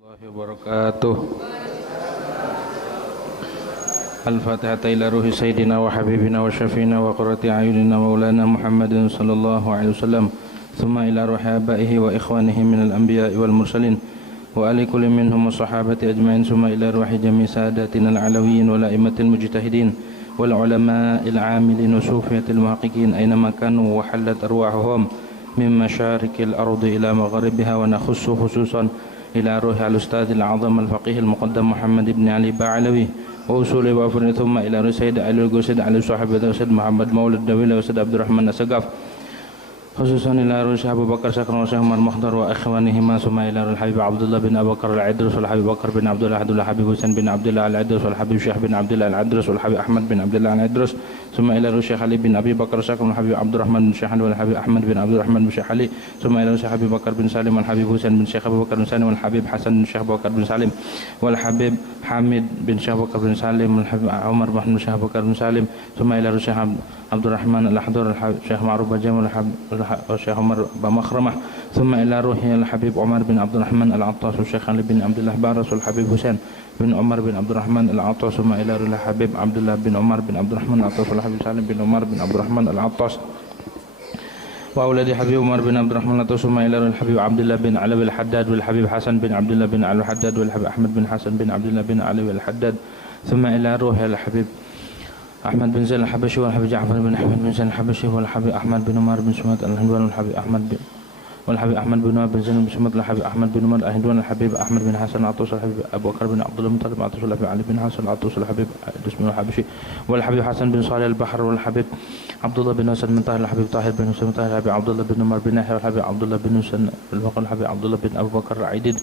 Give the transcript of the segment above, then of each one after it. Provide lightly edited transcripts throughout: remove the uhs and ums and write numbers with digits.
الله وبركاته. الفاتحة إلى روح سيدنا وحبيبنا وشفينا وقرة أعيننا مولانا محمد صلى الله عليه وسلم، ثم إلى روح آبائه وإخوانه من الأنبياء والمرسلين وآل كل منهم والصحابة أجمعين، ثم إلى روح جميع ساداتنا العلويين والأئمة المجتهدين والعلماء العاملين وصوفية المحققين أينما كانوا وحلت أرواحهم من مشارق الأرض إلى مغربها، ونخص خصوصا إلى روح الأستاذ العظم الفقيه المقدم محمد بن علي بعلوي وأصول وأفراد، ثم إلى روح سيد علي القصيد علي صاحب الرشيد محمد مولد الدويلة وسيد عبد الرحمن السقاف، خصوصا إلى روح أبو بكر سكن وشيخ عمر مخدر وإخوانهما، ثم إلى روح الحبيب عبد الله بن أبو بكر العدرس والحبيب بكر بن عبد الله الحبيب حسين بن عبد الله العدرس والحبيب شيخ بن عبد الله العدرس والحبيب أحمد بن عبد الله العدرس، ثم إلى روح الشيخ علي بن أبي بكر سكن والحبيب عبد الرحمن بن شيخ علي والحبيب أحمد بن عبد الرحمن بن شيخ علي، ثم إلى روح أبي بكر بن سالم والحبيب حسين بن شيخ أبو بكر بن سالم والحبيب حسن بن شيخ أبو بكر بن سالم والحبيب حامد بن شيخ أبو بكر بن سالم والحبيب عمر بن شيخ أبو بكر بن سالم، ثم إلى روح عبد الرحمن الأحضر الشيخ معروف بجام والشيخ عمر بمخرمة، ثم إلى روح الحبيب عمر بن عبد الرحمن العطاس والشيخ علي بن عبد الله بارس والحبيب حسين بن عمر بن عبد الرحمن العطاس، ثم إلى روح الحبيب عبد الله بن عمر بن عبد الرحمن العطاس والحبيب سالم بن عمر بن عبد الرحمن العطاس وأولاد حبيب عمر بن عبد الرحمن العطاس، ثم إلى روح الحبيب عبد الله بن علوي الحداد والحبيب حسن بن عبد الله بن علوي الحداد والحبيب أحمد بن حسن بن عبد الله بن علوي الحداد، ثم إلى روح الحبيب أحمد بن زيد الحبشي والحبيب جعفر بن أحمد بن زيد الحبشي والحبيب أحمد بن عمر بن سمات الهندوان والحبيب أحمد بن عمر بن زيد بن سمات الحبيب أحمد بن عمر الهندوان الحبيب أحمد بن حسن العطوس الحبيب أبو بكر بن عبد الله المطلب العطوس والحبيب علي بن حسن العطوس الحبيب بن الحبشي والحبيب حسن بن صالح البحر والحبيب عبد الله بن حسن بن طاهر الحبيب طاهر بن حسن طاهر الحبيب عبد الله بن عمر بن ناحية والحبيب عبد الله بن حسن البقر الحبيب عبد الله بن أبو بكر العيديد،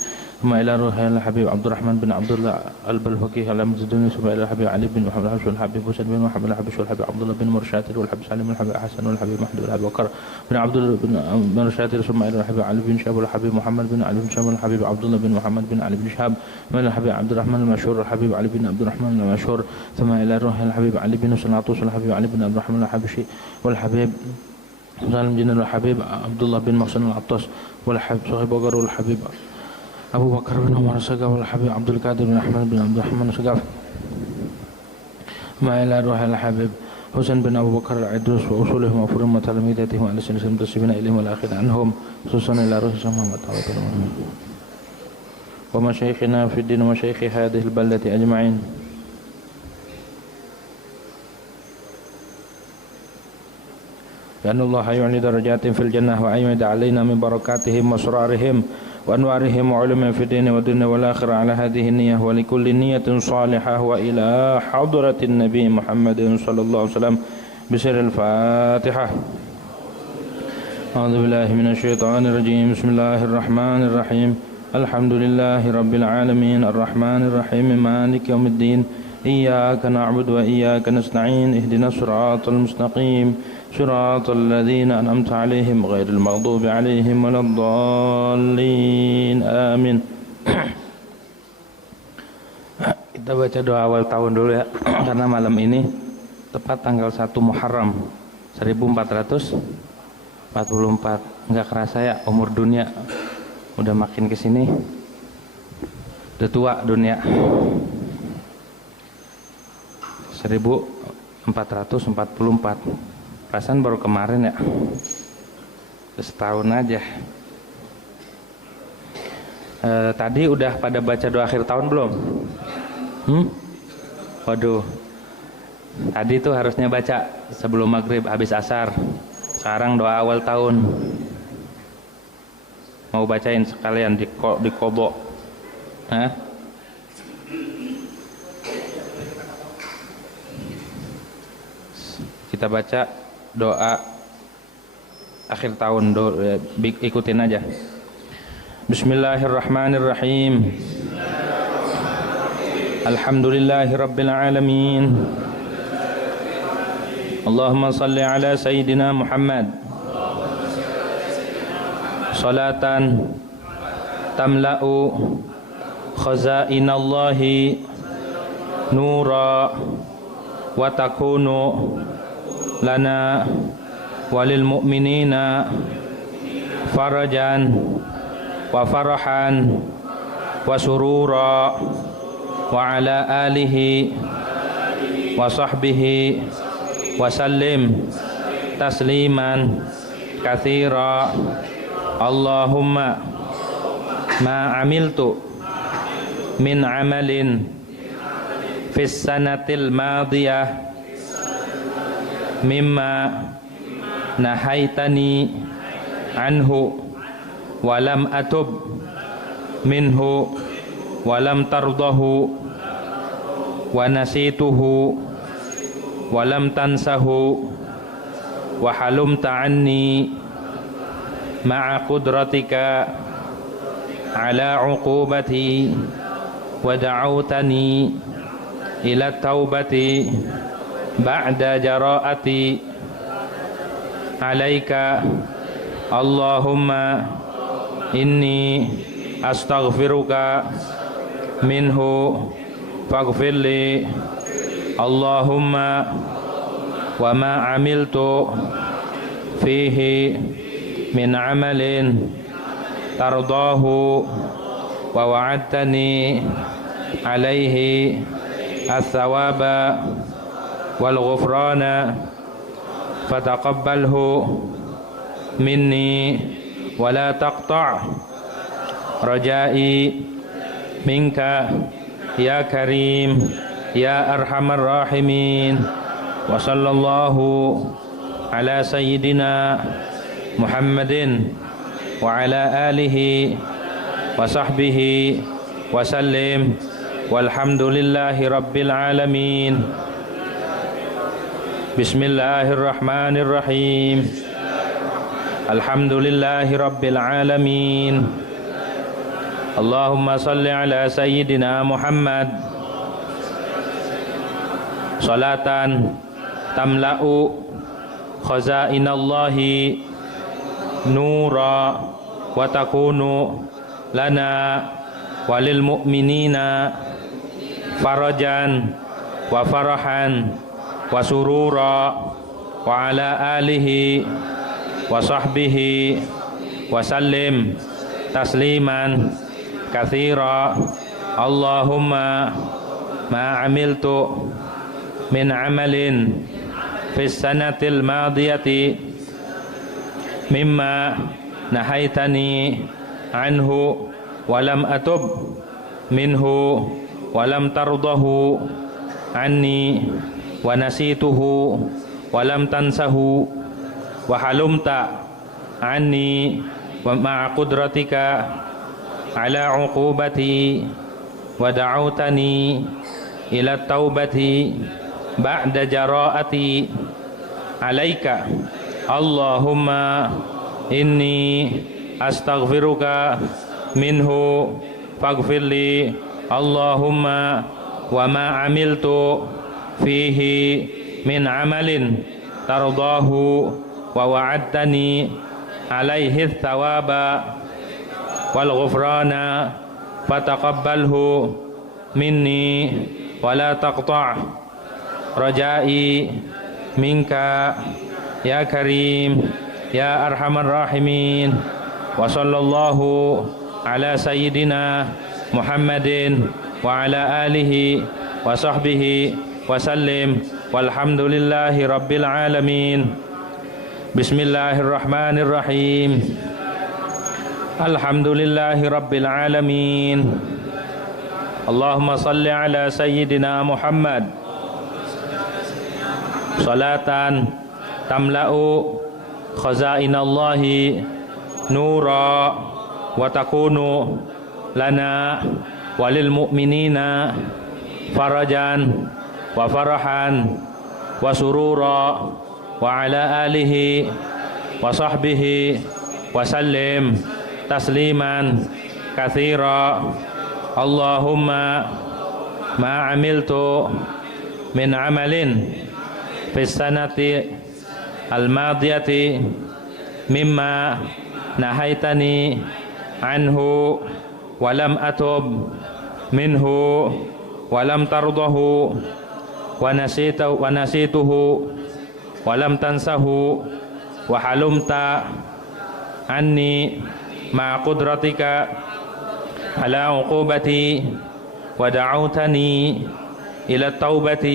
ثم إلى روح الحبيب عبد الرحمن بن عبد الله البلفقي الأمزدوني، ثم إلى الحبيب علي بن محمد الحبشي والحبيب حسين بن محمد الحبشي والحبيب عبد الله بن مرشاتر والحبيب سالم والحبيب حسن والحبيب محمود والحبيب بكر بن عبد الله بن مرشاتر، ثم إلى الحبيب علي بن شهاب والحبيب محمد بن علي بن شهاب والحبيب عبد الله بن محمد بن علي بن شهاب، ثم إلى الحبيب عبد الرحمن المشهور والحبيب علي بن عبد الرحمن المشهور، ثم إلى روح الحبيب علي بن حسن العطوس والحبيب علي بن عبد الرحمن الحبشي والحبيب سالم بن والحبيب عبد الله بن محسن العطاس والحبيب صاحب بكر والحبيب أبو بكر بن عمر السقاف والحبيب عبد القادر بن أحمد بن عبد الرحمن السقاف، ثم إلى روح الحبيب حسين بن أبو بكر العدروس وأصولهم وفرهم وتلاميذتهم وعلى سنة المنتسبين إليهم والآخرين عنهم، خصوصا إلى روح محمد ومشايخنا في الدين ومشايخ هذه البلدة أجمعين. لأن الله يعلي درجات في الجنة وأيمد علينا من بركاتهم وأسرارهم وأنوارهم وعلومهم في الدين والدنيا والآخرة على هذه النية ولكل نية صالحة، وإلى حضرة النبي محمد صلى الله عليه وسلم بسر الفاتحة. أعوذ بالله من الشيطان الرجيم. بسم الله الرحمن الرحيم. الحمد لله رب العالمين الرحمن الرحيم مالك يوم الدين، إياك نعبد وإياك نستعين، اهدنا الصراط المستقيم صراط الذين أنعمت عليهم غير المغضوب عليهم ولا الضالين آمين. Kita baca doa awal tahun dulu ya, karena malam ini tepat tanggal 1 Muharram 1444. Enggak kerasa ya, umur dunia udah makin kesini, udah tua dunia. 1444. Perasaan baru kemarin ya, setahun aja. Tadi udah pada baca doa akhir tahun belum? Waduh, tadi tuh harusnya baca sebelum maghrib habis asar. Sekarang doa awal tahun. Mau bacain sekalian di kodok. Kita baca doa akhir tahun, ikutin aja. Bismillahirrahmanirrahim. Alhamdulillahi rabbil alamin. Allahumma salli ala sayyidina Muhammad salatan tamla'u khazainallahi nura wa takunu lana walil mu'minina farajan wa farahan وسرورا وعلى آله وصحبه وسلم تسليما كثيرا اللهم ما عملت من عمل في السنة الماضية مما نهيتني عنه ولم أتب منه ولم ترضه ونسيته ولم تنسه وحلمت عني مع قدرتك على عقوبتي ودعوتني إلى التوبة بعد جراءتي عليك اللهم إني أستغفرك منه فاغفر لي اللهم وما عملت فيه من عمل ترضاه ووعدتني عليه الثواب والغفران فتقبله مني ولا تقطع رجائي منك يا كريم يا أرحم الراحمين وصلى الله على سيدنا محمد وعلى آله وصحبه وسلم والحمد لله رب العالمين بسم الله الرحمن الرحيم الحمد لله رب العالمين اللهم صل على سيدنا محمد صلاة تملأ خزائن الله نورا وتكون لنا وللمؤمنين فرجا وفرحا وسرورا وعلى آله وصحبه وسلم تسليما كثيرا اللهم ما عملت من عمل في السنة الماضية مما نهيتني عنه ولم أتب منه ولم ترضه عني ونسيته ولم تنسه وحلمت عني ومع قدرتك على عقوبتي ودعوتني إلى التوبة بعد جراءتي عليك اللهم إني أستغفرك منه فاغفر لي اللهم وما عملت فيه من عمل ترضاه ووعدتني عليه الثواب والغفران فتقبله مني ولا تقطع رجائي منك يا كريم يا أرحم الراحمين وصلى الله على سيدنا محمد وعلى آله وصحبه وسلم والحمد لله رب العالمين بسم الله الرحمن الرحيم الحمد لله رب العالمين اللهم صل على سيدنا محمد صلاة تملأ خزائن الله نورا وتكون لنا وللمؤمنين فرجا وفرحا وسرورا وعلى آله وصحبه وسلم تسليما كثيرا اللهم ما عملت من عمل في السنة الماضية مما نهيتني عنه ولم أتب منه ولم ترضه ونسيته ولم تنسه وحلمت عني مع قدرتك على عقوبتي ودعوتني إلى التوبة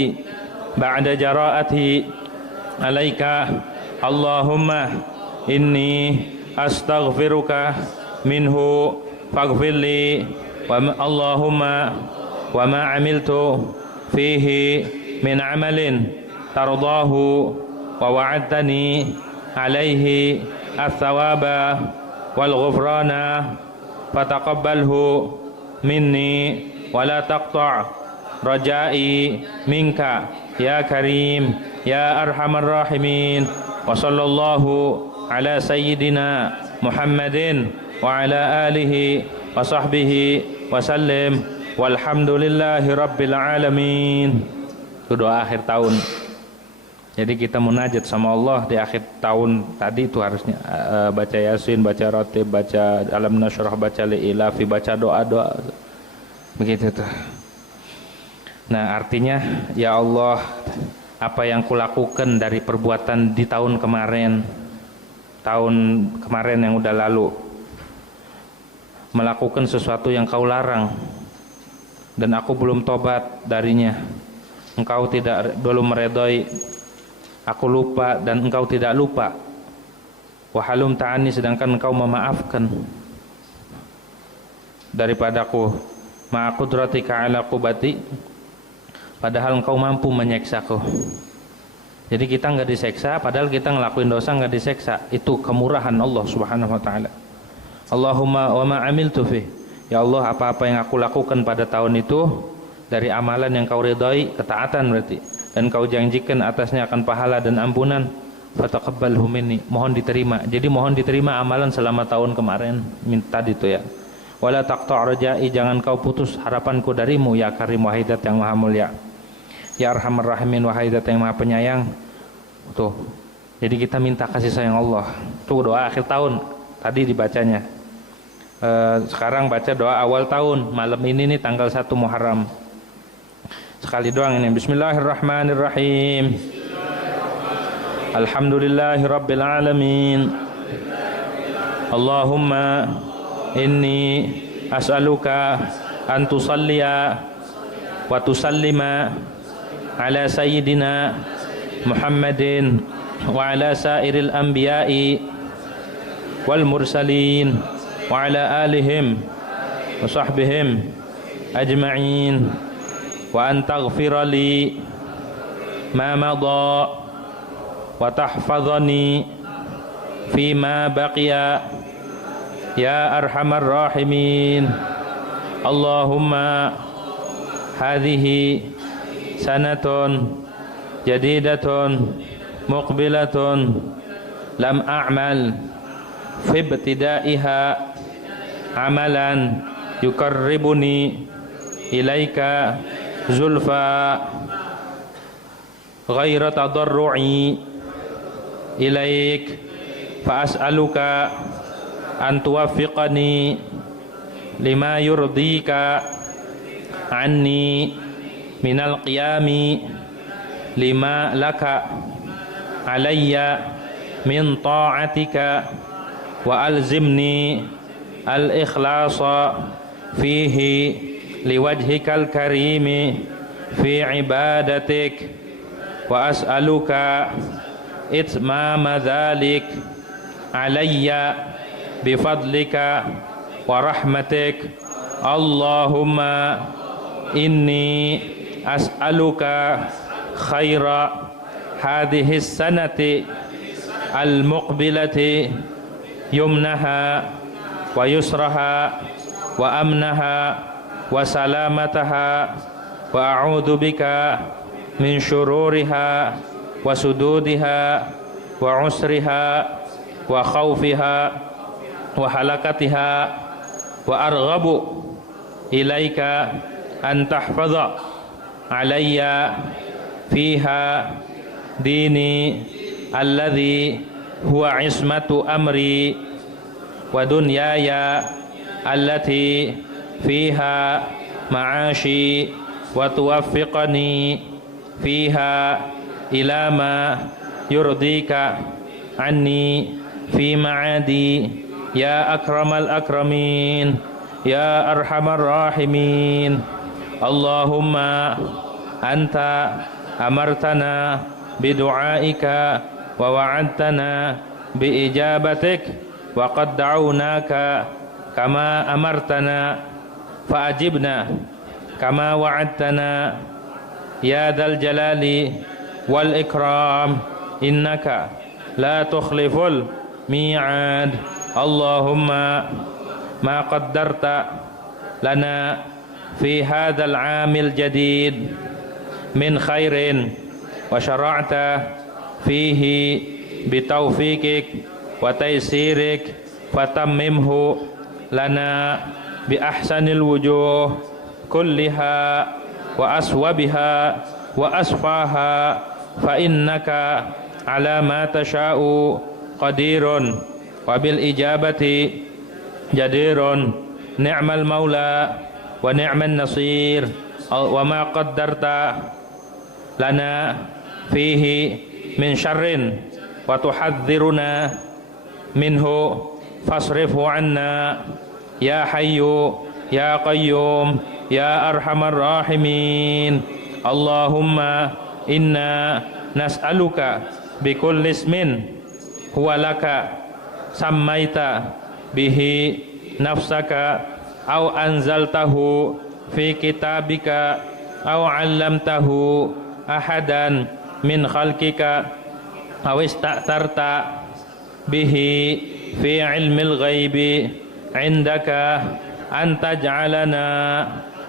بعد جراءتي عليك اللهم إني أستغفرك منه فاغفر لي اللهم وما عملت فيه من عمل ترضاه ووعدتني عليه الثواب والغفران فتقبله مني ولا تقطع رجائي منك يا كريم يا أرحم الراحمين وصلى الله على سيدنا محمد وعلى آله وصحبه وسلم والحمد لله رب العالمين. Itu doa akhir tahun. Jadi kita munajat sama Allah di akhir tahun tadi itu harusnya baca Yasin, baca Ratib, baca Alam Nashrah, baca Li'ilafi, baca doa-doa. Begitu tuh. Nah, artinya ya Allah, apa yang kulakukan dari perbuatan di tahun kemarin yang udah lalu, melakukan sesuatu yang kau larang dan aku belum tobat darinya. Engkau belum meredoi, aku lupa dan engkau tidak lupa. Wahalum ta'ani, sedangkan engkau memaafkan daripadaku. Ma'aqudratika ala qubati, padahal engkau mampu menyeksaku. Jadi kita enggak diseksa, padahal kita ngelakuin dosa enggak diseksa. Itu kemurahan Allah Subhanahu wa taala. Allahumma wa ma amiltu fi, ya Allah, apa-apa yang aku lakukan pada tahun itu dari amalan yang kau ridhai, ketaatan berarti, dan kau janjikan atasnya akan pahala dan ampunan, fataqabbalhu minni, mohon diterima. Jadi mohon diterima amalan selama tahun kemarin minta itu ya. Wala taqta' rajai, jangan kau putus harapanku darimu ya Karim, wahidat yang maha mulia. Ya Arhamar Rahimin, wahidat yang maha penyayang. Tuh. Jadi kita minta kasih sayang Allah. Tuh doa akhir tahun tadi dibacanya. Sekarang baca doa awal tahun. Malam ini nih tanggal 1 Muharram. Sekali doang ini. Bismillahirrahmanirrahim. Alhamdulillahi rabbil alamin. Allahumma inni as'aluka an tusalliya wa tusallima ala sayyidina Muhammadin wa ala sairil anbiya'i wal mursalin wa ala alihim wa sahbihim ajma'in, wa an taghfira li ma madha wa tahfazani fi ma baqiya ya arhamar rahimin. Allahumma hadhihi sanatun jadidatun muqbilatun lam a'mal fi ibtidaiha amalan yuqarribuni ilaika zulfa ghaira tadarru'i ilaik, fa as'aluka an tuwaffiqani lima yurdika anni minal qiyami lima laka alayya min ta'atika wa alzimni al-ikhlasa fihi liwajhikal karimi fi ibadatik, wa as'aluka itmama dhalik alayya bifadlika wa rahmatik. Allahumma inni as'aluka khaira hadhihi sanati al-muqbilati yumnaha wa yusraha wa amnaha wa salamataha, wa a'udzu bika min syururiha wa sududiha wa usriha wa khawfiha wa halakatiha, wa arghabu ilaika an tahfaza alayya fiha dini alladhi huwa ismatu amri wa dunyaya allati fiha ma'ashi, wa tuwaffiqani fiha ila ma yurdika anni fi ma'adi ya akramal akramin ya arhamar rahimin. Allahumma anta amartana bidu'aika wa wa'adtana biijabatik wa qad da'awnaka kama amartana fa'ajibna kama wa'adtana ya dzal jalali wal ikram innaka la tukhliful mi'ad. Allahumma ma qaddarta lana fi hadzal 'amil jadid min khairin wa syara'ta fihi bitaufikik wa taysirik fatammimhu lana bi ahsanil wujuh kulliha wa aswabiha wa asfaha fa innaka ala ma tasha'u qadirun wa bil ijabati jadirun ni'mal maula wa ni'man nasir wa ma qaddarta lana fihi min syarrin wa tuhadziruna minhu fasrifhu anna ya hayyu ya qayyum ya arhamar rahimin. Allahumma inna nas'aluka bikulli ismin huwa laka sammaita bihi nafsaka aw anzaltahu fi kitabika aw 'allamtahu ahadan min khalqika aw ista'tarta bihi fi 'ilmil ghaibi 'indaka an taj'alana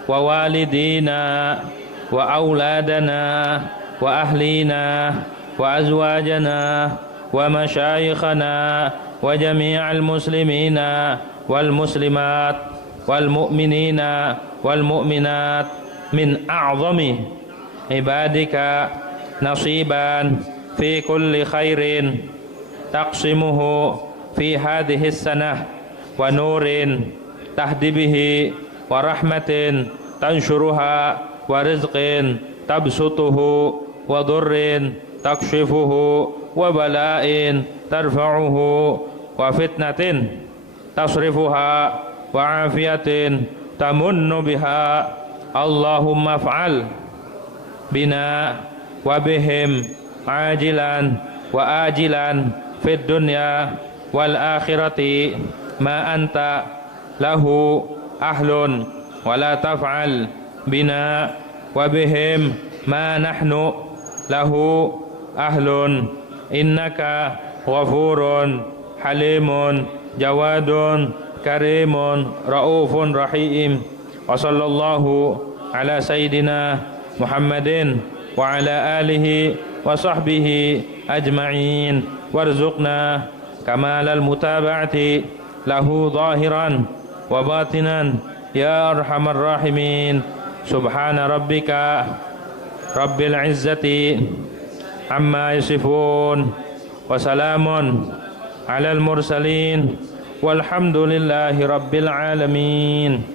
wa walidina wa auladana wa ahlina wa azwajana wa masyayikhana wa jami'al muslimina wal muslimat wal mu'minina wal mu'minat min a'zami ibadika nasiban fi kulli khairin taqsimuhu fi hadhihi sanah wa nurin tahdi bihi wa rahmatin tanshuruha wa rizqin tabsutuhu wa dhurrin takshifuhu wa bala'in tarfa'uhu wa fitnatin tasrifuha wa afiyatin tamunnu biha. Allahumma fa'al bina wa bihim ajilan wa ajilan fid dunya wal akhirati ma anta lahu ahlun wa la taf'al bina wa bihim ma nahnu lahu ahlun innaka ghafurun halimun jawadun karimun raufun rahim. Wa sallallahu ala sayyidina Muhammadin wa ala alihi wa sahbihi ajma'in warzuqna kamalal mutaba'ati lahu zahiran wa batinan ya arhamar rahimin. Subhana rabbika rabbil izzati amma yasifun wa salamun alal mursalin walhamdulillahi rabbil alamin.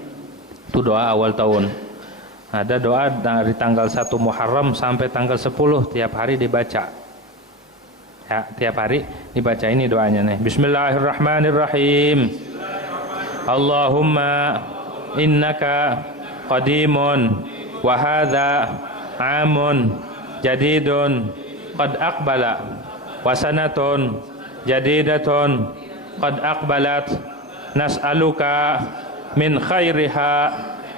Itu doa awal tahun. Ada doa dari tanggal 1 Muharram sampai tanggal 10 tiap hari dibaca. Ya, tiap hari dibaca ini doanya nih. Bismillahirrahmanirrahim. Allahumma innaka qadimun wa hadza amun jadidun qad aqbala wa sanatun jadidatun qad aqbalat nas'aluka min khairiha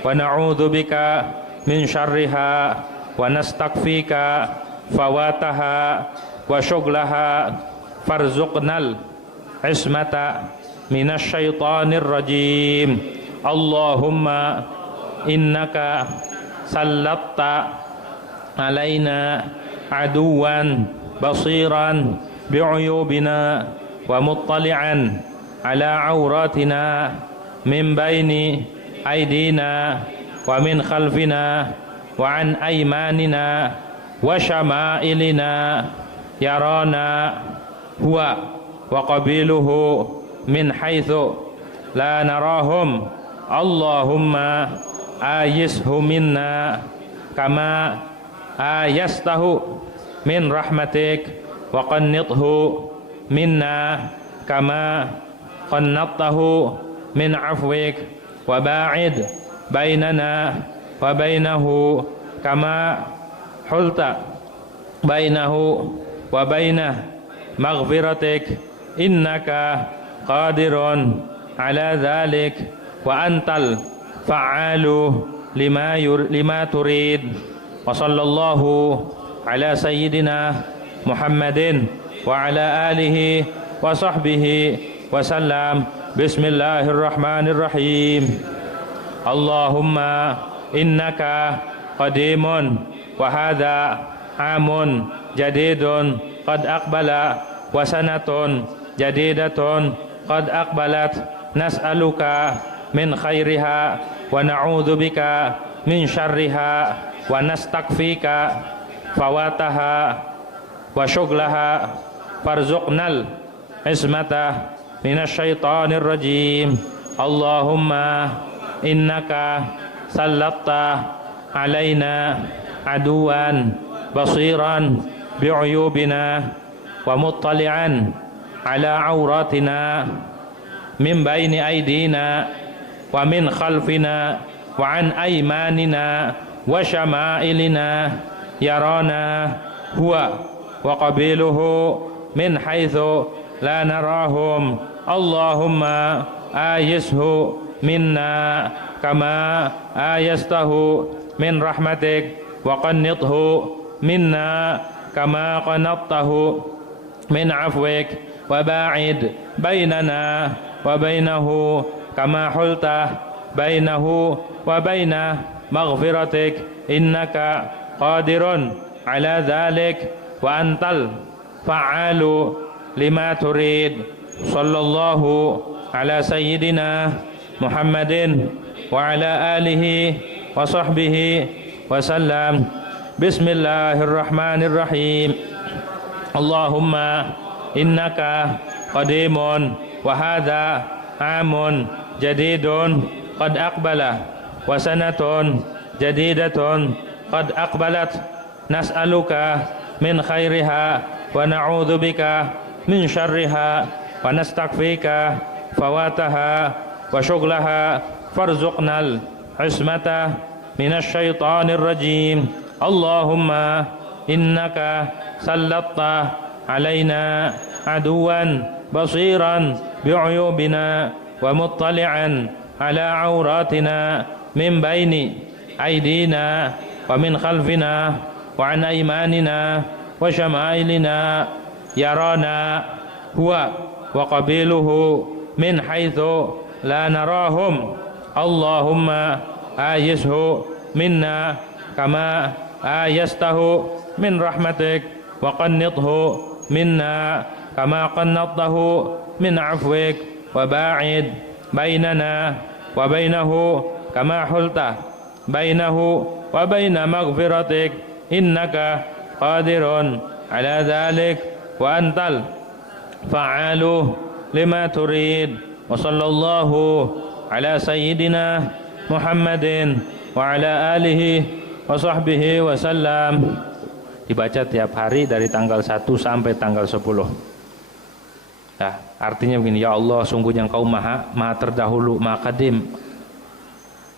wa na'udzu bika min syarriha wa nastaghfika fawataha wa syughlaha farzuqnal ismata minasyaitonir rajim. Allahumma innaka sallatta alaina aduwan basiran bi'uyubina wa muttali'an ala auratina min baini aidina wa min khalfina wa an aymanina wa syama'ilina yarana huwa wa qabiluhu min haitsu la narahum. Allahumma ayishu minna kama ayastahu min rahmatik wa qannithu minna kama qannattahu min afwik وباعد بيننا وبينه كما حلت بينه وبين مغفرتك إنك قادر على ذلك وأنت الفعال لما تريد وصلى الله على سيدنا محمد وعلى آله وصحبه وسلم بسم الله الرحمن الرحيم اللهم إنك قديم وهذا عام جديد قد أقبل وسنة جديدة قد أقبلت نسألك من خيرها ونعوذ بك من شرها ونستكفيك فواتها وشغلها فارزقنا العصمة من الشيطان الرجيم اللهم إنك سلطت علينا عدوا بصيرا بعيوبنا ومطلعا على عوراتنا من بين أيدينا ومن خلفنا وعن أيماننا وشمائلنا يرانا هو وقبيله من حيث لا نراهم اللهم آيسه منا كما آيسته من رحمتك وقنطه منا كما قنطته من عفوك وباعد بيننا وبينه كما حلت بينه وبين مغفرتك إنك قادر على ذلك وأنت الفعال لما تريد صلى الله على سيدنا محمد وعلى آله وصحبه وسلم بسم الله الرحمن الرحيم اللهم إنك قديم وهذا عام جديد قد أقبل وسنة جديدة قد أقبلت نسألك من خيرها ونعوذ بك من شرها ونستكفيك فواتها وشغلها فارزقنا العصمة من الشيطان الرجيم اللهم إنك سلطت علينا عدوا بصيرا بعيوبنا ومطلعا على عوراتنا من بين أيدينا ومن خلفنا وعن أيماننا وشمائلنا يرانا هو وقبيله من حيث لا نراهم اللهم آيسه منا كما آيسته من رحمتك وقنطه منا كما قنطته من عفوك وباعد بيننا وبينه كما حلت بينه وبين مغفرتك إنك قادر على ذلك وأنت الفعال لما تريد وصلى الله على سيدنا محمد وعلى آله وصحبه وسلم. Dibaca tiap hari dari tanggal 1 sampai tanggal 10. Nah, artinya begini, ya Allah, sungguhnya Engkau maha terdahulu, maha qadim.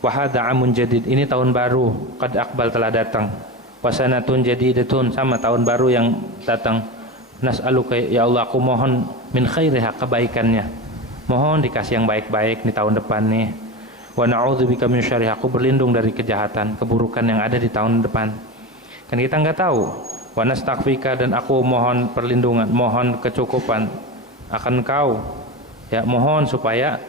Wa hadza amun jadid, ini tahun baru, qad aqbal telah datang. Wa sanatun jadidatun, sama tahun baru yang datang. Nas'aluka, ya Allah, aku mohon min khairiha, kebaikannya. Mohon dikasih yang baik-baik di tahun depan nih. Wa na'udzubika min syarriha, aku berlindung dari kejahatan, keburukan yang ada di tahun depan. Kan kita enggak tahu. Wa nastaghfika, dan aku mohon perlindungan, mohon kecukupan akan Kau. Ya, mohon supaya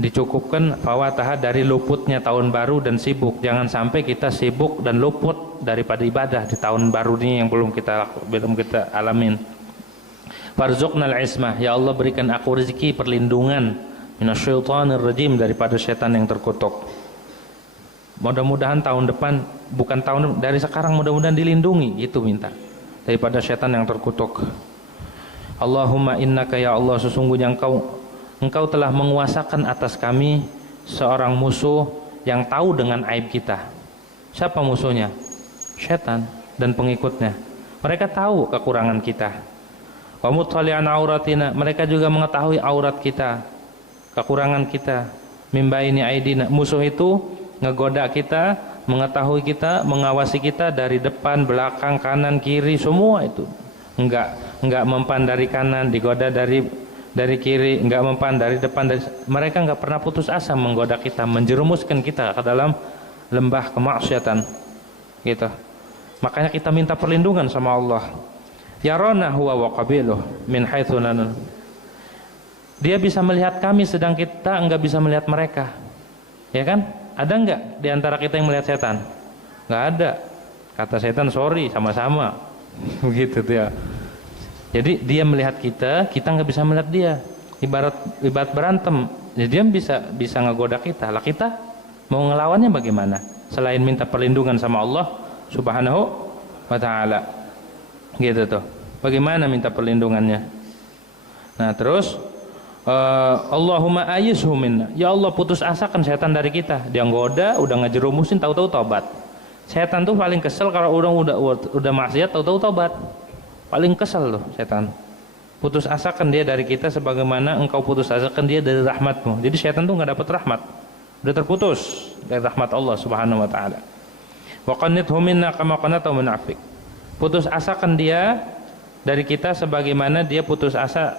dicukupkan fawataha, dari luputnya tahun baru dan sibuk. Jangan sampai kita sibuk dan luput daripada ibadah di tahun baru ini yang belum kita alamin. Farzuqnal ismah, ya Allah, berikan aku rezeki perlindungan minasyaitonir rajim, daripada setan yang terkutuk. Mudah-mudahan tahun depan, bukan tahun dari sekarang, mudah-mudahan dilindungi, itu minta, daripada setan yang terkutuk. Allahumma innaka, ya Allah, sesungguhnya Engkau telah menguasakan atas kami seorang musuh yang tahu dengan aib kita. Siapa musuhnya? Setan dan pengikutnya. Mereka tahu kekurangan kita. Wa muttali'an auratina, mereka juga mengetahui aurat kita, kekurangan kita. min baini aidina. Musuh itu ngegoda kita, mengetahui kita, mengawasi kita dari depan, belakang, kanan, kiri, semua itu. Enggak mempan dari kanan, digoda dari kiri, enggak mempan dari depan. Mereka enggak pernah putus asa menggoda kita, menjerumuskan kita ke dalam lembah kemaksiatan. Gitu. Makanya kita minta perlindungan sama Allah. Yarona huwa wa qabiluh min haitsu la. Dia bisa melihat kami sedang kita enggak bisa melihat mereka. Ya kan? Ada enggak di antara kita yang melihat setan? Enggak ada. Kata setan, sorry, sama-sama. Begitu tuh ya. Jadi dia melihat kita enggak bisa melihat dia. Ibarat berantem. Jadi dia bisa ngegoda kita. Lah kita mau ngelawannya bagaimana? Selain minta perlindungan sama Allah Subhanahu wa taala. Gitu tuh. Bagaimana minta perlindungannya? Nah, terus Allahumma ayishu minna. Ya Allah, putus asakan setan dari kita. Dia ngoda, udah ngejerumusin, tahu-tahu tobat. Setan tuh paling kesel kalau udah maksiat, tahu-tahu tobat. Paling kesel tuh setan. Putus asakan dia dari kita sebagaimana engkau putus asakan dia dari rahmatmu. Jadi setan tuh nggak dapat rahmat. Udah terputus dari rahmat Allah Subhanahu wa taala. Wa qannithu minna kama qanata munafik. Putus asakan dia dari kita sebagaimana dia putus asa,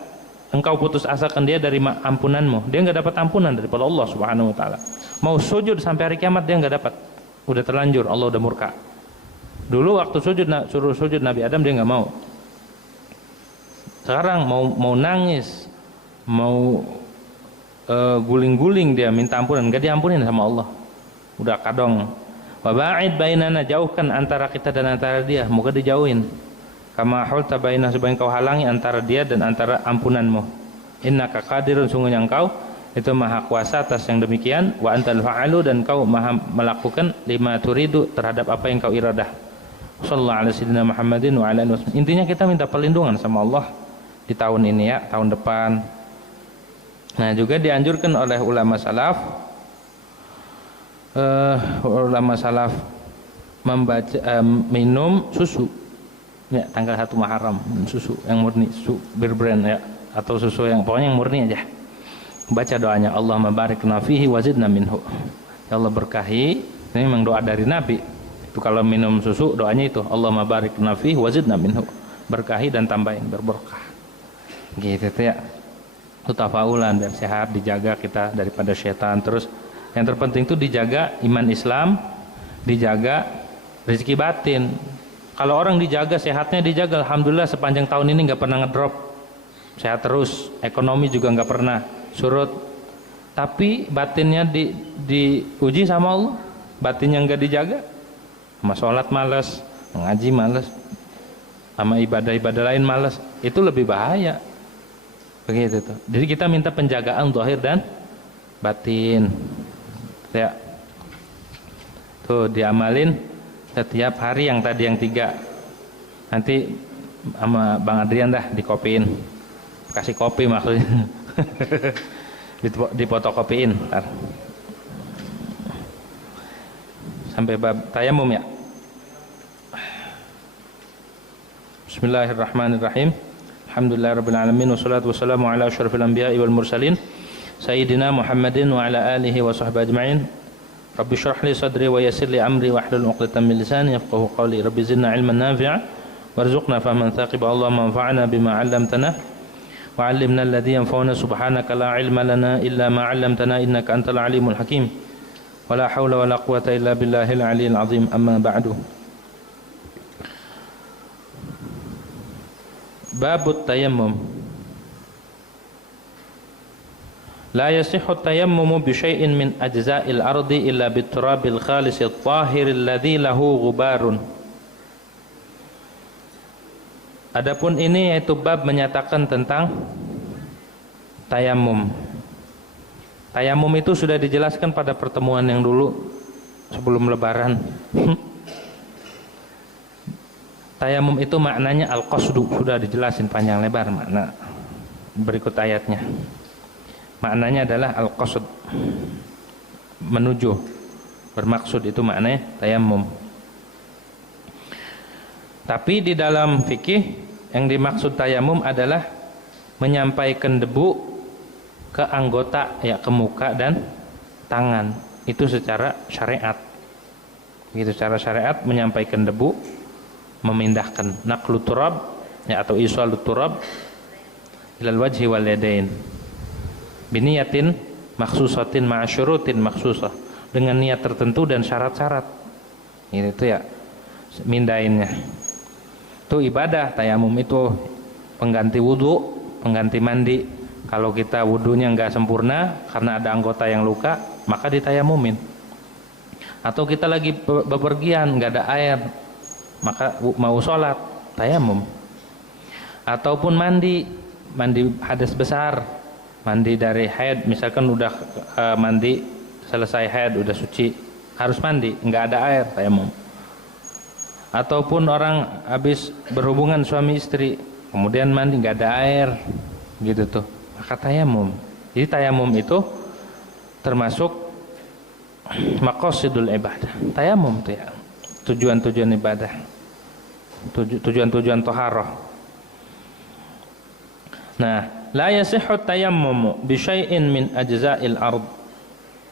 engkau putus asakan dia dari ampunanmu. Dia nggak dapat ampunan daripada Allah Subhanahu wa taala. Mau sujud sampai hari kiamat dia nggak dapat. Udah terlanjur, Allah udah murka. Dulu waktu suruh sujud Nabi Adam dia nggak mau. Sekarang mau nangis, mau guling-guling dia minta ampunan, nggak diampunin sama Allah. Udah kadong. Wa ba'id bainana, jauhkan antara kita dan antara dia, moga dijauhin. Kama hulta bainah, supaya engkau halangi antara dia dan antara ampunanmu. Innaka qadirun, sungguhnya engkau itu maha kuasa atas yang demikian. Wa antal fa'alu, dan engkau maha melakukan lima turidu, terhadap apa yang kau iradah. Sallallahu alaihi wasallam Muhammadin wa ala alihi wasallam. Intinya kita minta perlindungan sama Allah di tahun ini ya, tahun depan. Nah, juga dianjurkan oleh ulama salaf membaca minum susu ya, tanggal 1 Muharram, susu yang murni, susu berbrand ya, atau susu yang pokoknya yang murni aja. Baca doanya, Allahumma barikna fihi wazidna minhu. Ya Allah berkahi, ini memang doa dari Nabi. Itu kalau minum susu doanya itu, Allahumma barikna fihi wazidna minhu. Berkahi dan tambahin, berberkah. Gitu ya. Itu tafaulan biar sehat, dijaga kita daripada syaitan. Terus yang terpenting itu dijaga iman Islam, dijaga rezeki batin. Kalau orang dijaga, sehatnya dijaga, alhamdulillah sepanjang tahun ini nggak pernah ngedrop, sehat terus, ekonomi juga nggak pernah surut. Tapi batinnya diuji sama Allah, batinnya nggak dijaga, sama sholat malas, ngaji malas, sama ibadah-ibadah lain malas, itu lebih bahaya. Begitu tuh. Jadi kita minta penjagaan zahir dan batin. Ya. Tuh diamalin setiap hari yang tadi yang 3. Nanti sama Bang Adrian dah dikopiin. Kasih kopi maksudnya. Dipotokopiin ntar. Sampai bab tayamum ya. Bismillahirrahmanirrahim. Alhamdulillahirabbil alamin, wassalatu wassalamu ala asyrafil anbiya'i wal mursalin sayyidina Muhammadin wa ala alihi wa sahbihi ajma'in. Rabbi shrah li sadri wa yassir li amri wahlul 'uqdatam min lisani yafqahu qawli. Rabbi zidna 'ilman nafi'a warzuqna fahman thaqiba. Allahumma anfa'na bima 'allamtana wa 'allimna alladhi yanfa'una. Subhanaka la 'ilma lana illa ma 'allamtana innaka antal 'alimul hakim. Wa la haula wa la quwwata illa billahil 'aliyyil 'azim. Amma ba'du. Babut tayammum. La yasihhu tayammumu bi syai'in min ajza'il ardi illa bit turabil khalisil tahiril ladzi lahu ghubarun. Adapun ini yaitu bab menyatakan tentang tayamum. Tayamum itu sudah dijelaskan pada pertemuan yang dulu sebelum lebaran. Tayamum itu maknanya al-qasdu, sudah dijelasin panjang lebar makna. Berikut ayatnya. Maknanya adalah al-qasd, menuju, bermaksud, itu maknanya tayamum. Tapi di dalam fikih yang dimaksud tayamum adalah menyampaikan debu ke anggota, ya, ke muka dan tangan. Itu secara syariat. Gitu, secara syariat menyampaikan debu, memindahkan naqlu turab ya, atau iswalu turab ilal wajhi wal yadain biniyatin makhsusatin ma'asyurutin makhsusah, dengan niat tertentu dan syarat-syarat. Itu ya mindainnya. Itu ibadah tayamum, itu pengganti wudu, pengganti mandi. Kalau kita wudunya nggak sempurna karena ada anggota yang luka, maka ditayamumin. Atau kita lagi bepergian nggak ada air, maka mau sholat tayamum. Ataupun mandi hadas besar, mandi dari haid, misalkan udah mandi selesai haid, udah suci, harus mandi, nggak ada air, tayamum. Ataupun orang habis berhubungan suami istri, kemudian mandi nggak ada air, gitu tuh, maka tayamum. Jadi tayamum itu termasuk maqasidul ibadah. Tayamum tuh ya, tujuan-tujuan ibadah, tujuan-tujuan toharoh. Nah, la yasihhu tayammum bi syai'in min ajza'il ard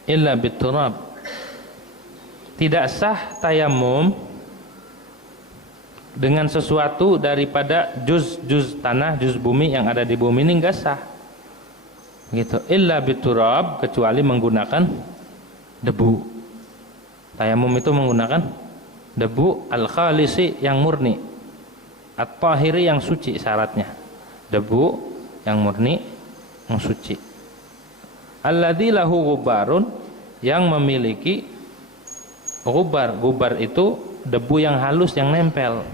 illa biturab. Tidak sah tayamum dengan sesuatu daripada juz tanah, juz bumi yang ada di bumi ini enggak sah. Gitu. Illa biturab, kecuali menggunakan debu. Tayamum itu menggunakan debu al-khalisi yang murni, at-tahiri yang suci syaratnya. Debu yang murni, yang suci. Alladzi lahu ghubarun, yang memiliki gubar. Gubar itu debu yang halus yang nempel.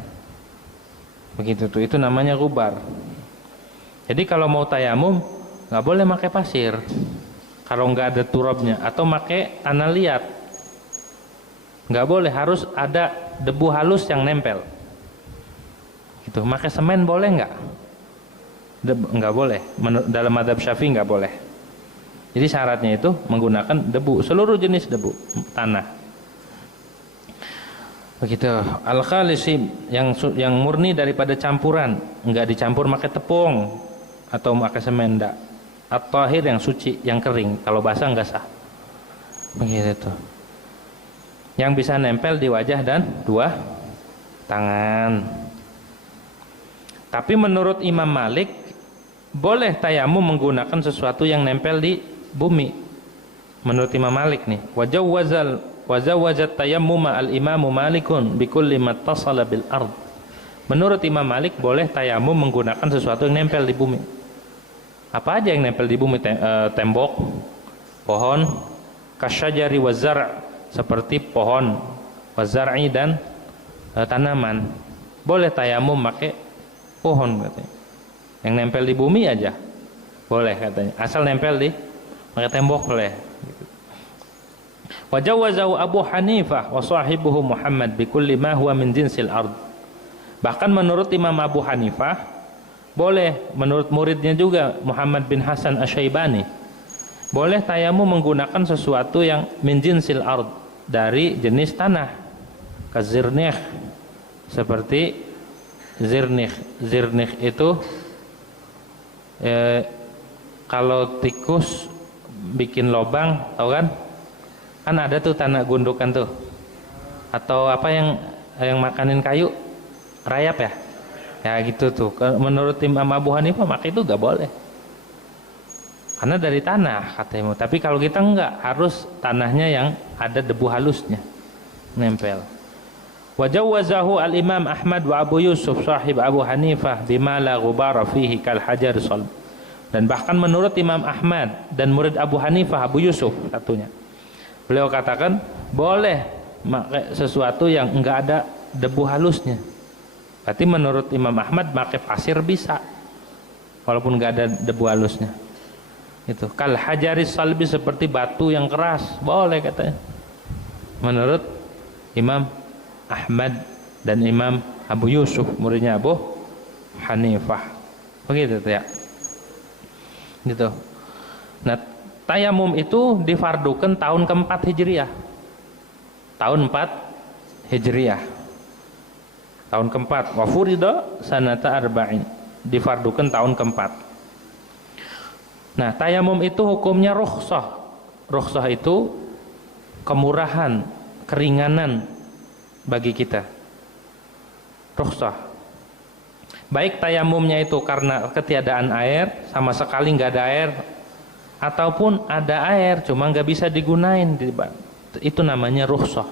Begitu tuh, itu namanya gubar. Jadi kalau mau tayamum nggak boleh pakai pasir kalau nggak ada turabnya, atau pakai tanah liat. Nggak boleh, harus ada debu halus yang nempel. Gitu. Pakai semen boleh nggak? Nggak boleh. Dalam mazhab Syafi'i nggak boleh. Jadi syaratnya itu menggunakan debu, seluruh jenis debu tanah. Begitu. Al-khalisi yang murni daripada campuran, nggak dicampur pakai tepung atau pakai semen, enggak. At-tahir yang suci, yang kering. Kalau basah nggak sah. Begitu. Yang bisa nempel di wajah dan dua tangan. Tapi menurut Imam Malik, boleh tayamum menggunakan sesuatu yang nempel di bumi. Menurut Imam Malik nih, wajawazat tayammuma al-imamu Malikun bikulli mattasala bil ard. Menurut Imam Malik, boleh tayamum menggunakan sesuatu yang nempel di bumi. Apa aja yang nempel di bumi? Tembok, pohon, kasyajari wazar', seperti pohon, wazar'i dan tanaman. Boleh tayamum pakai pohon katanya. Yang nempel di bumi aja boleh katanya. Asal nempel di pakai tembok boleh. Wa jawazahu Abu Hanifah wa sahibuhu Muhammad bikulli ma huwa min jinsil ard. Bahkan menurut Imam Abu Hanifah boleh, menurut muridnya juga Muhammad bin Hasan Asy-Syaibani, boleh tayamum menggunakan sesuatu yang min jinsil ard, dari jenis tanah. Kazirnih, seperti zirnih. Zirnih itu kalau tikus bikin lobang, tahu kan? Kan ada tuh tanah gundukan tuh. Atau apa yang makanin kayu? Rayap ya? Ya gitu tuh. Menurut Imam Abu Hanifah maka itu gak boleh. Karena dari tanah katanya. Tapi kalau kita enggak, harus tanahnya yang ada debu halusnya nempel. Wajawazahu al-Imam Ahmad wa Abu Yusuf sahib Abu Hanifah bima la ghubara fihi kal hajar salb. Dan bahkan menurut Imam Ahmad dan murid Abu Hanifah, Abu Yusuf satunya, beliau katakan boleh pakai sesuatu yang enggak ada debu halusnya. Berarti menurut Imam Ahmad pakai pasir bisa, walaupun enggak ada debu halusnya. Itu kal hajaris salbi, seperti batu yang keras, boleh katanya. Menurut Imam Ahmad dan Imam Abu Yusuf, muridnya Abu Hanifah. Begitu ya. Gitu. Nah, tayamum itu difardukan tahun keempat Hijriah. Tahun 4 Hijriah. Tahun keempat. Wa furida sanata arba'in. Difardukan tahun keempat. Nah, tayamum itu hukumnya rukhsah. rukhsah itu kemurahan, keringanan bagi kita. Rukhsah. Baik tayamumnya itu karena ketiadaan air, sama sekali nggak ada air, ataupun ada air cuma nggak bisa digunain, itu namanya rukhsah.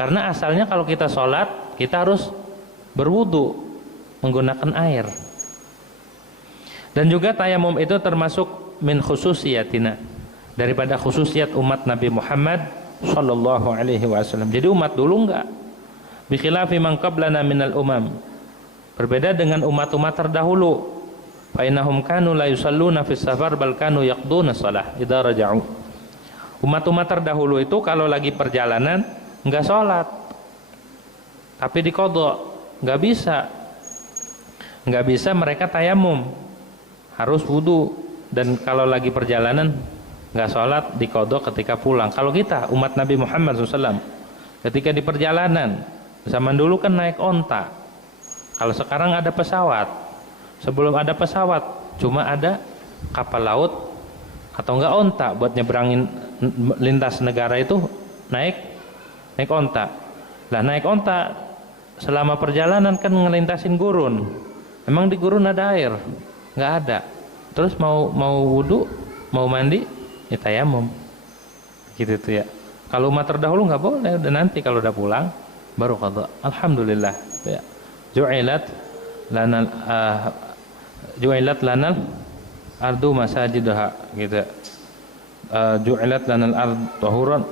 Karena asalnya kalau kita sholat kita harus berwudu menggunakan air. Dan juga tayamum itu termasuk min khususiyatina, daripada khususiat umat Nabi Muhammad sallallahu alaihi wasallam. Jadi umat dulu enggak, bi khilafi man qablana minal umam, berbeda dengan umat-umat terdahulu. Fa innahum kanu la yusalluna fis safar bal kanu yaqduna shalah idza raja'u. Umat-umat terdahulu itu kalau lagi perjalanan enggak sholat, tapi diqadha. Enggak bisa mereka tayamum, harus wudu. Dan kalau lagi perjalanan enggak sholat, diqadha ketika pulang. Kalau kita umat Nabi Muhammad SAW, ketika di perjalanan, zaman dulu kan naik onta, kalau sekarang ada pesawat. Sebelum ada pesawat cuma ada kapal laut atau enggak onta buat nyebrangin lintas negara, itu naik onta. Lah naik onta selama perjalanan kan ngelintasin gurun. Emang di gurun ada air? Enggak ada. Terus mau wudu, mau mandi, ya tayamum. Gitu tuh ya. Kalau umat terdahulu enggak boleh, dan nanti kalau udah pulang baru qadha. Alhamdulillah ya. Ju'ilat lanal ardu masajidaha gitu. Ju'ilat lanal ard tahuran.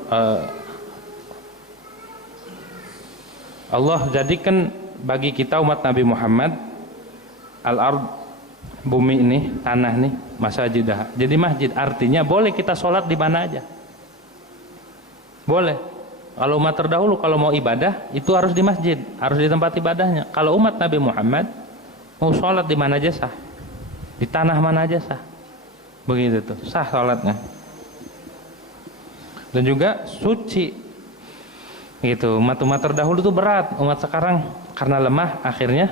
Allah jadikan bagi kita umat Nabi Muhammad al-ard, bumi ini, tanah nih, masajidah. Jadi masjid, artinya boleh kita sholat di mana aja. Boleh. Kalau umat terdahulu kalau mau ibadah itu harus di masjid, harus di tempat ibadahnya. Kalau umat Nabi Muhammad mau sholat di mana aja sah, di tanah mana aja sah. Begitu tuh, sah sholatnya. Dan juga suci. Gitu. Umat-umat terdahulu itu berat, umat sekarang karena lemah akhirnya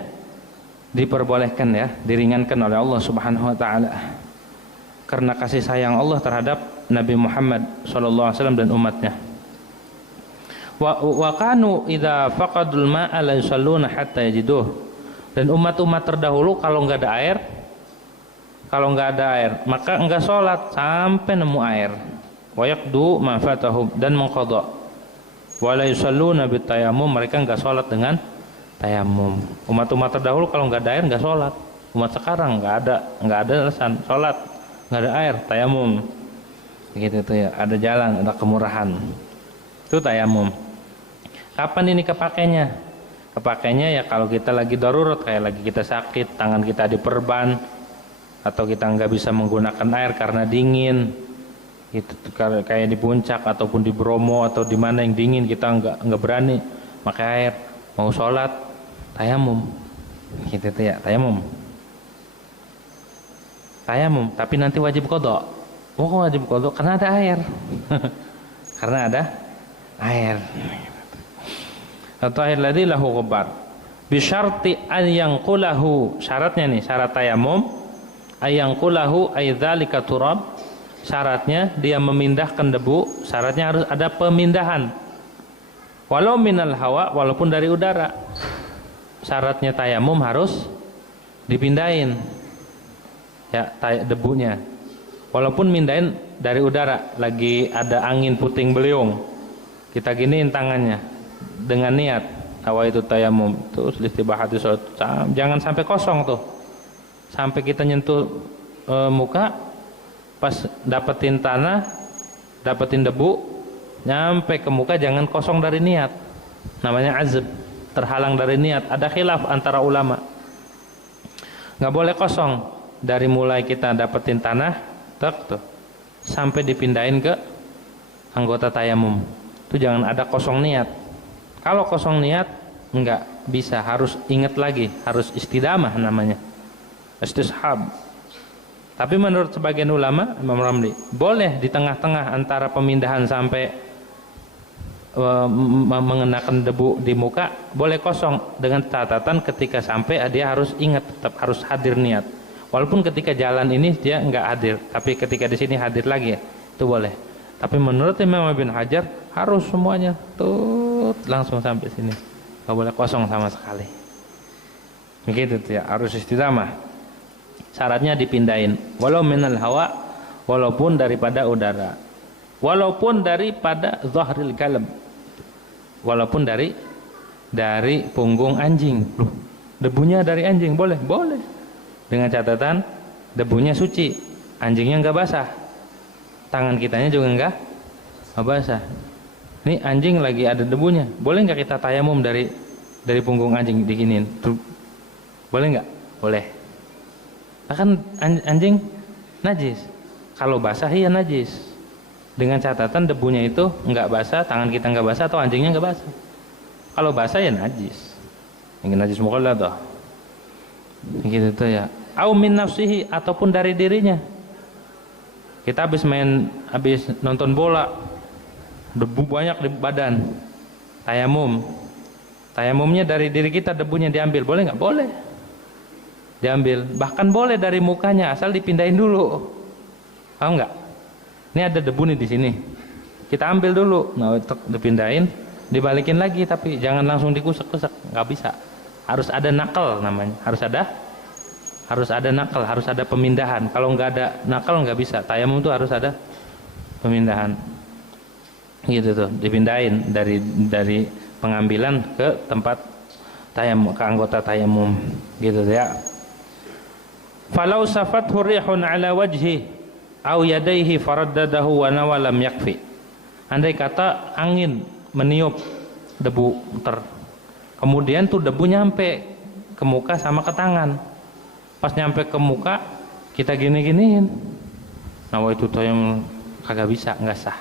diperbolehkan ya, diringankan oleh Allah Subhanahu wa taala. Karena kasih sayang Allah terhadap Nabi Muhammad sallallahu alaihi wasallam dan umatnya. Wa kanu idza faqadul ma'a la yusalluna hatta yajiduh. Dan umat-umat terdahulu kalau enggak ada air, maka enggak sholat sampai nemu air. Wa yaqdu ma fatahum, dan mengqadha. Wa la yusalluna bitayammum, mereka enggak sholat dengan tayamum. Umat-umat terdahulu kalau nggak ada air nggak sholat. Umat sekarang nggak ada alasan sholat, nggak ada air, tayamum. Begitu tuh ya, ada jalan, ada kemurahan. Itu tayamum. Kapan ini kepakainya? Kepakainya ya kalau kita lagi darurat, kayak lagi kita sakit, tangan kita diperban, atau kita nggak bisa menggunakan air karena dingin. Itu kayak di puncak ataupun di Bromo atau di mana yang dingin, kita nggak berani pakai air, mau sholat tayamum. Gitu tuh ya, tayamum, tapi nanti wajib qadha. Oh, wajib qadha karena ada air. Karena ada air. Atau air ladzi lahu ghubar. Bi syarti an yanqulahu, syaratnya nih, syarat tayamum ayanqulahu ay dzalika turab. Syaratnya dia memindahkan debu, syaratnya harus ada pemindahan. Walau minal hawa, walaupun dari udara. Syaratnya tayamum harus dipindahin ya debunya. Walaupun mindahin dari udara, lagi ada angin puting beliung, kita giniin tangannya dengan niat awal itu tayamum. Terus istibahati sholat, jangan sampai kosong tuh, sampai kita nyentuh muka, pas dapetin tanah, dapetin debu, nyampe ke muka, jangan kosong dari niat. Namanya azab, terhalang dari niat. Ada khilaf antara ulama. Nggak boleh kosong dari mulai kita dapetin tanah, tuh, sampai dipindahin ke anggota tayamum. Itu jangan ada kosong niat. Kalau kosong niat nggak bisa, harus ingat lagi, harus istidamah namanya, istishab. Tapi menurut sebagian ulama, Imam Ramli, boleh di tengah-tengah antara pemindahan sampai mengenakan debu di muka, boleh kosong, dengan catatan ketika sampai dia harus ingat, tetap harus hadir niat. Walaupun ketika jalan ini dia nggak hadir, tapi ketika di sini hadir lagi, itu boleh. Tapi menurut Imam Ibn Hajar harus semuanya tuh langsung sampai sini, nggak boleh kosong sama sekali. Begitu tuh ya, harus istiqamah. Syaratnya dipindahin, walau minal hawa, walaupun daripada udara, walaupun daripada zahril kalb, walaupun dari punggung anjing. Loh, debunya dari anjing boleh? Boleh. Dengan catatan debunya suci, anjingnya nggak basah, tangan kitanya juga nggak basah. Ini anjing lagi ada debunya, boleh nggak kita tayamum dari punggung anjing diginin? Boleh nggak? Boleh. Nah, kan anjing najis. Kalau basah iya najis. Dengan catatan debunya itu nggak basah, tangan kita nggak basah atau anjingnya nggak basah. Kalau basah ya najis. Yang najis mughalladah. Gitu tuh ya. Au min nafsihi, ataupun dari dirinya. Kita habis nonton bola, debu banyak di badan. Tayamumnya dari diri kita, debunya diambil, boleh nggak? Boleh. Diambil. Bahkan boleh dari mukanya, asal dipindahin dulu. Paham nggak? Ini ada debu nih di sini. Kita ambil dulu. Nah, untuk dipindahin, dibalikin lagi, tapi jangan langsung dikusek-kusek, nggak bisa. Harus ada nakal namanya. Harus ada nakal, harus ada pemindahan. Kalau nggak ada nakal nggak bisa. Tayamum itu harus ada pemindahan. Gitu tuh, dipindahin dari pengambilan ke tempat tayamum, ke anggota tayamum. Gitu tuh ya. Falau safathu rihun ala wajhi aw yadayhi faraddadahu wa nawa lam yakfi. Andai kata angin meniup debu kemudian tuh debu nyampe ke muka sama ke tangan. Pas nyampe ke muka kita gini-giniin, nah itu tayamum kagak bisa, nggak sah.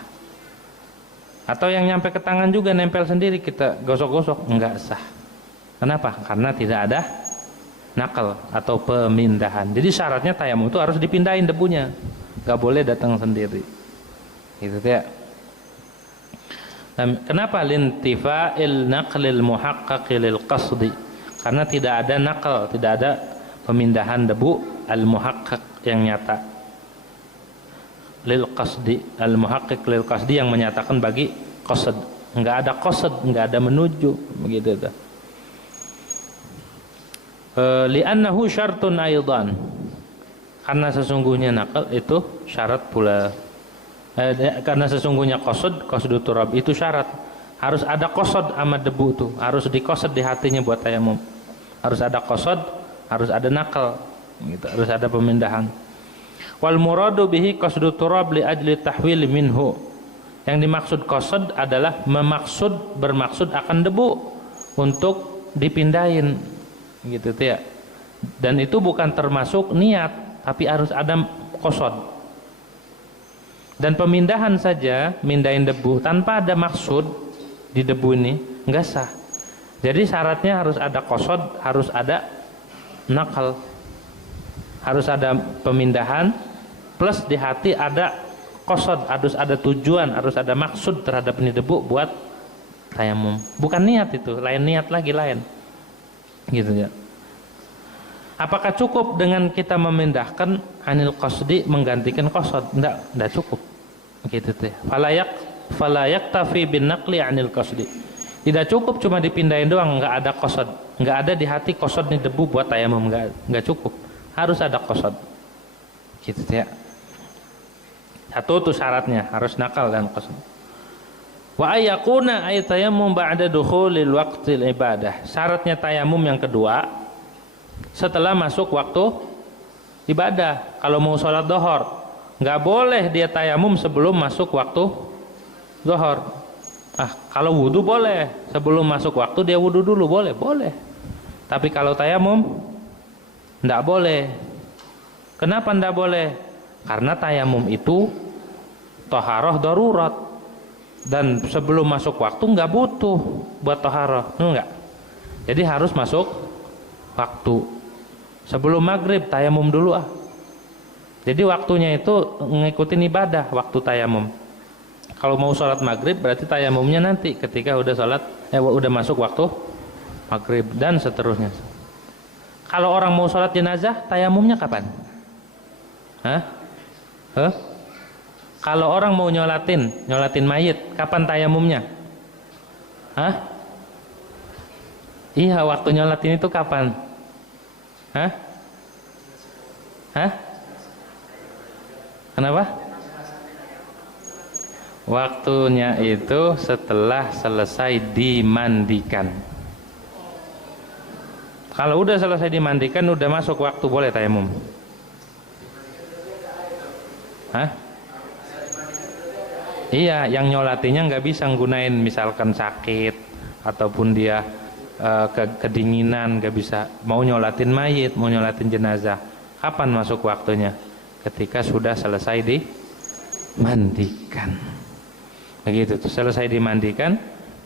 Atau yang nyampe ke tangan juga nempel sendiri, kita gosok-gosok, nggak sah. Kenapa? Karena tidak ada nakal atau pemindahan. Jadi syaratnya tayamum itu harus dipindahin debunya, nggak boleh datang sendiri. Gitu ya. Dan kenapa lintifa'il naqlil muhaqqaqi lil qasdi? Karena tidak ada nakal, tidak ada pemindahan debu al muhaqqaq yang nyata. Lil qasdi, al muhaqqiq lil qasdi yang menyatakan bagi qasd. Enggak ada qasd, enggak ada menuju, begitu tuh. Li'annahu syartun aidan. Karena sesungguhnya nakal itu syarat pula. Karena sesungguhnya qasdu turab itu syarat. Harus ada qasd sama debu tuh, harus diqasd di hatinya buat tayamum. Harus ada qasd, harus ada nakal, gitu, harus ada pemindahan. Wal muradu bihi qasdu turab li ajli tahwil minhu. Yang dimaksud qasd adalah bermaksud akan debu untuk dipindahin, gitu ya. Dan itu bukan termasuk niat, tapi harus ada qasd. Dan pemindahan saja, mindahin debu tanpa ada maksud di debu ini enggak sah. Jadi syaratnya harus ada qasd, harus ada nakal, harus ada pemindahan, plus di hati ada qasd, harus ada tujuan, harus ada maksud terhadap ini debu buat tayamum. Bukan niat itu, lain niat lagi lain. Gitu ya. Apakah cukup dengan kita memindahkan anil qasdi menggantikan qasd? Enggak cukup. Gitu tuh. Fala yaktafi bin naqli anil qasdi. Tidak cukup cuma dipindahin doang, enggak ada qasd. Enggak ada di hati qasd nih debu buat tayamum, enggak cukup. Harus ada qasd. Gitu ya. Satu tuh syaratnya, harus nakal dan qasd. Wa ayakuna ay tayammum ba'da dukhulil waqtil ibadah. Syaratnya tayamum yang kedua setelah masuk waktu ibadah. Kalau mau sholat zuhur, nggak boleh dia tayamum sebelum masuk waktu zuhur. Kalau wudu boleh, sebelum masuk waktu dia wudu dulu, boleh. Tapi kalau tayamum nggak boleh. Kenapa nggak boleh? Karena tayamum itu thaharah darurat, dan sebelum masuk waktu nggak butuh buat thaharah, enggak. Jadi harus masuk waktu. Sebelum maghrib tayamum dulu Jadi waktunya itu ngikutin ibadah waktu tayamum. Kalau mau sholat maghrib berarti tayamumnya nanti ketika udah masuk waktu maghrib dan seterusnya. Kalau orang mau sholat jenazah tayamumnya kapan? Kalau orang mau nyolatin mayit, kapan tayamumnya? Hah? Iya, waktu nyolatin itu kapan? Hah? Hah? Kenapa? Waktunya itu setelah selesai dimandikan. Kalau udah selesai dimandikan, udah masuk waktu, boleh tayamum. Hah? Iya, yang nyolatinya nggak bisa nggunain misalkan sakit ataupun dia kedinginan, nggak bisa. Mau nyolatin mayit, mau nyolatin jenazah, kapan masuk waktunya? Ketika sudah selesai dimandikan. Begitu tuh, selesai dimandikan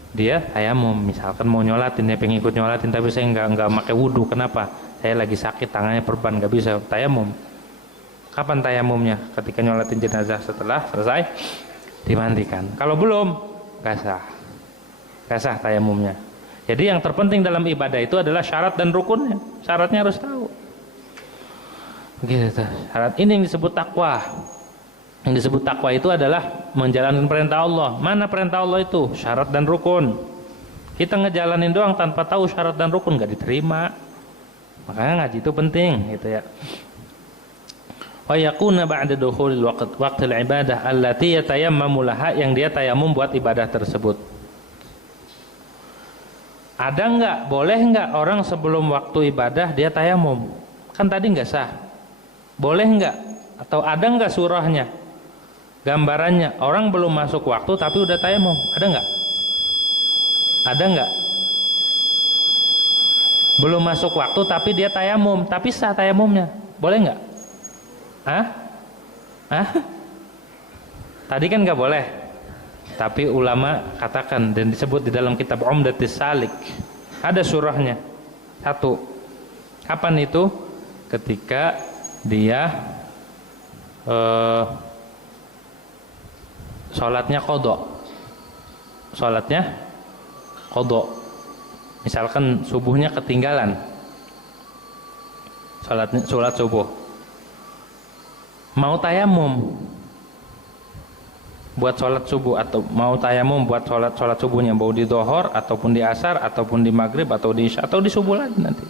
dia tayamum. Misalkan mau nyolatin, dia pengen ikut nyolatin tapi saya nggak pakai wudu. Kenapa? Saya lagi sakit, tangannya perban, nggak bisa tayamum. Kapan tayamumnya? Ketika nyolatin jenazah setelah selesai dimandikan. Kalau belum, gak sah tayamumnya. Jadi yang terpenting dalam ibadah itu adalah syarat dan rukunnya. Syaratnya harus tahu. Begitu. Syarat ini yang disebut takwa. Yang disebut takwa itu adalah menjalankan perintah Allah. Mana perintah Allah itu? Syarat dan rukun. Kita ngejalanin doang tanpa tahu syarat dan rukun, gak diterima. Makanya ngaji itu penting, gitu ya. Wa yakuna ba'da dukhulil waqtil ibadah allati yatayammamu laha, yang dia tayamum buat ibadah tersebut. Ada enggak, boleh enggak orang sebelum waktu ibadah dia tayamum? Kan tadi enggak sah. Boleh enggak? Atau ada enggak surahnya? Gambarannya, orang belum masuk waktu tapi udah tayamum. Ada enggak? Ada enggak? Belum masuk waktu tapi dia tayamum, tapi sah tayamumnya. Boleh enggak? Hah? Tadi kan nggak boleh, tapi ulama katakan dan disebut di dalam kitab Umdatus Salik, ada surahnya satu. Kapan itu? Ketika dia sholatnya qadha. Misalkan subuhnya ketinggalan, sholat subuh. Mau tayamum buat sholat subuh, atau mau tayamum buat sholat subuhnya, mau di dhuhur ataupun di asar ataupun di maghrib atau di isya atau di subuh lagi nanti.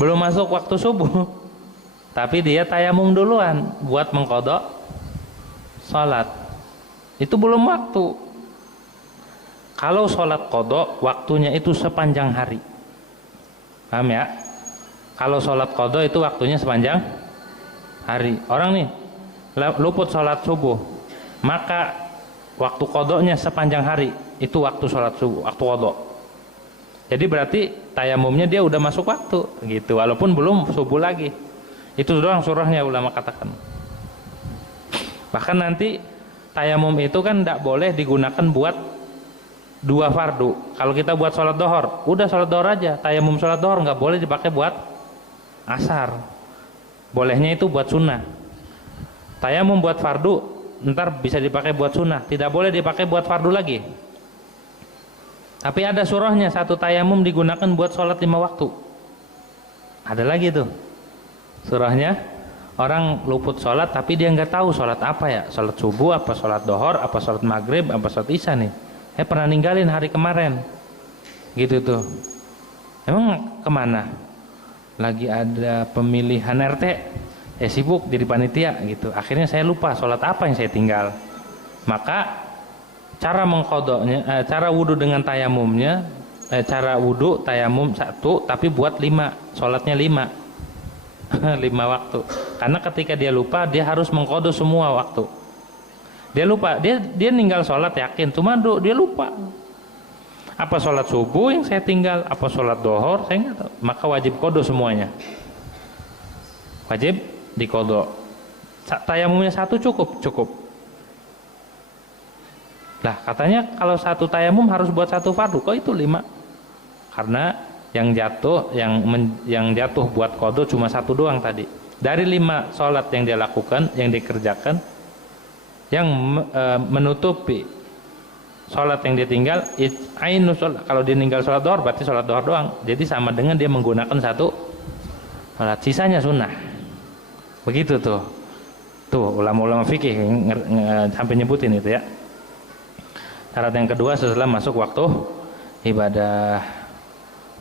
Belum masuk waktu subuh tapi dia tayamum duluan buat mengqadha sholat. Itu belum waktu. Kalau sholat qadha waktunya itu sepanjang hari. Paham ya? Kalau sholat qadha itu waktunya sepanjang hari. Orang nih luput sholat subuh, maka waktu qadha-nya sepanjang hari. Itu waktu sholat subuh, waktu qadha. Jadi berarti tayamumnya dia udah masuk waktu gitu, walaupun belum subuh lagi. Itu doang surahnya ulama katakan. Bahkan nanti tayamum itu kan tidak boleh digunakan buat dua fardu. Kalau kita buat sholat dhuhur, udah sholat dhuhur aja. Tayamum sholat dhuhur nggak boleh dipakai buat asar. Bolehnya itu buat sunnah. Tayamum buat fardu ntar bisa dipakai buat sunnah, tidak boleh dipakai buat fardu lagi. Tapi ada surahnya, satu tayamum digunakan buat sholat 5 waktu. Ada lagi tuh surahnya, orang luput sholat tapi dia nggak tahu sholat apa ya, sholat subuh apa sholat dhuhur apa sholat maghrib apa sholat isya nih. Pernah ninggalin hari kemarin gitu tuh. Emang kemana? Lagi ada pemilihan RT, sibuk jadi panitia gitu. Akhirnya saya lupa sholat apa yang saya tinggal. Maka cara mengqadhanya, cara wudu dengan tayamumnya, cara wudu tayamum 1 tapi buat 5, sholatnya 5 waktu. Karena ketika dia lupa, dia harus mengqadha semua waktu. Dia lupa, dia ninggal sholat yakin, cuma dia lupa. Apa sholat subuh yang saya tinggal, apa sholat dhuhur saya nggak tahu, maka wajib qadha semuanya. Wajib diqadha. Tayamumnya 1 cukup. Lah katanya kalau 1 tayamum harus buat 1 fardu, kok itu 5? Karena yang jatuh buat qadha cuma 1 doang tadi. Dari 5 sholat yang dia lakukan, yang dikerjakan, yang menutupi sholat yang dia tinggal, kalau dia tinggal sholat dhuhur berarti sholat dhuhur doang. Jadi sama dengan dia menggunakan 1 sholat, sisanya sunnah. Begitu tuh Tuh ulama-ulama fikih sampai nyebutin itu ya. Syarat yang kedua setelah masuk waktu ibadah.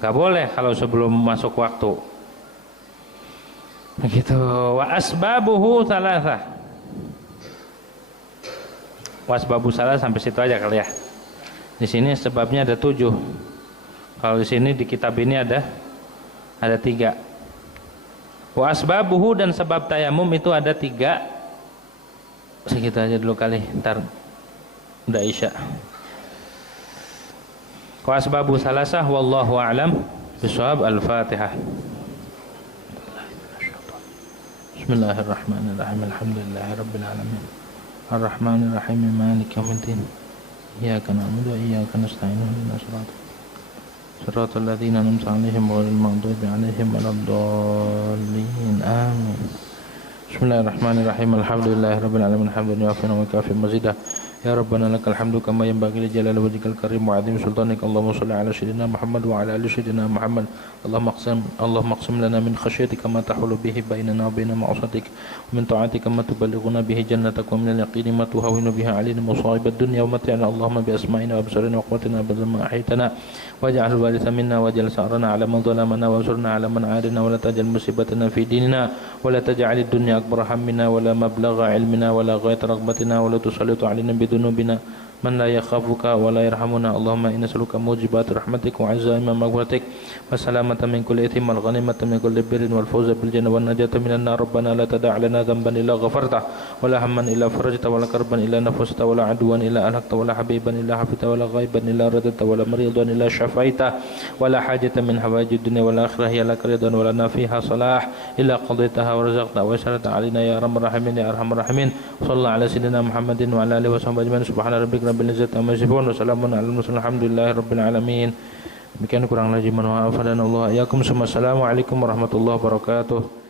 Gak boleh kalau sebelum masuk waktu. Begitu. Wa asbabuhu thalathah. Wa asbabu salah sampai situ aja kali ya. Di sini sebabnya ada 7. Kalau di sini di kitab ini ada 3. Wa asbabuhu dan sebab tayamum itu ada 3. Segitu aja dulu kali, ntar udah isya. Wa asbabu salasah wallahu a'lam bishawab. Al-Fatihah. Bismillahirrahmanirrahim. Alhamdulillahirabbil alamin. Ar-Rahmanir-Rahim. Maliki yaumiddin. Iyyaka na'budu wa iyyaka nasta'in. Ihdinas siratal ladzina an'amta 'alaihim ghairil maghdubi 'alaihim waladdallin. Amin. Bismillahirrahmanirrahim. Alhamdulillahirabbil alamin. Hamdan yu'affi wa yukafi mazidah. Ya Rabbana lakal hamdu kama yanbaghi li jalali wajhikal karim wa 'azimi sultanik. Allahumma shalli 'ala sayyidina Muhammad wa 'ala ali sayyidina Muhammad. Allahumma aqsim lana min khashyatika ma tahulu bihi bainana wa baina ma'asatik, wa min ta'atika ma tuballighuna bihi jannatak, wa min al-yaqini ma tuhawwinu bihi 'alaina masa'ib ad-dunya wa mat'ina Allahumma bi asma'ina wa absarina wa quwwatina abada ma ahyaytana waj'al waritha minna waj'al sa'rana 'ala man zalamana wa ansurna 'ala man 'adana wa la taj'al musibatana fi dinina wa la taj'al ad-dunya akbar hammina wa la mablagha 'ilmina wa la ghayata raghbatina wa la tusallit 'alaina bidunubina man la yakhafuka wa la yarhamuna. Allahumma inna nas'aluka mujibat rahmatik wa 'azaima maghfiratik wa salamatan min kulli ithmin wal ghanimatan min kulli birrin wal fawza bil jannah wan najata minan nar. Rabbana la tada' lana dhanban illa ghafartah wa la hamman illa farajtah wa la karban illa nafasta wa la aduwan illa alhaqta wa la habiban illa hafita wa la ghaiban illa radadta wa la maridan illa shafaita wa la hajatan min hawajid dunya wal akhirah ya lak ridan wa lana fiha salah illa qadaitaha wa razaqta wa sharata 'alaina ya arhamar rahimin ya arhamar rahimin. Sallallahu ala sayyidina Muhammadin wa ala alihi wa sahbihi ajmain. Subhana rabbika rabbil izzati amma yasifun wa salamun alal mursalin alhamdulillahi rabbil alamin. Demikian kurang lebih mohon maaf dan Allah. Assalamualaikum warahmatullahi wabarakatuh.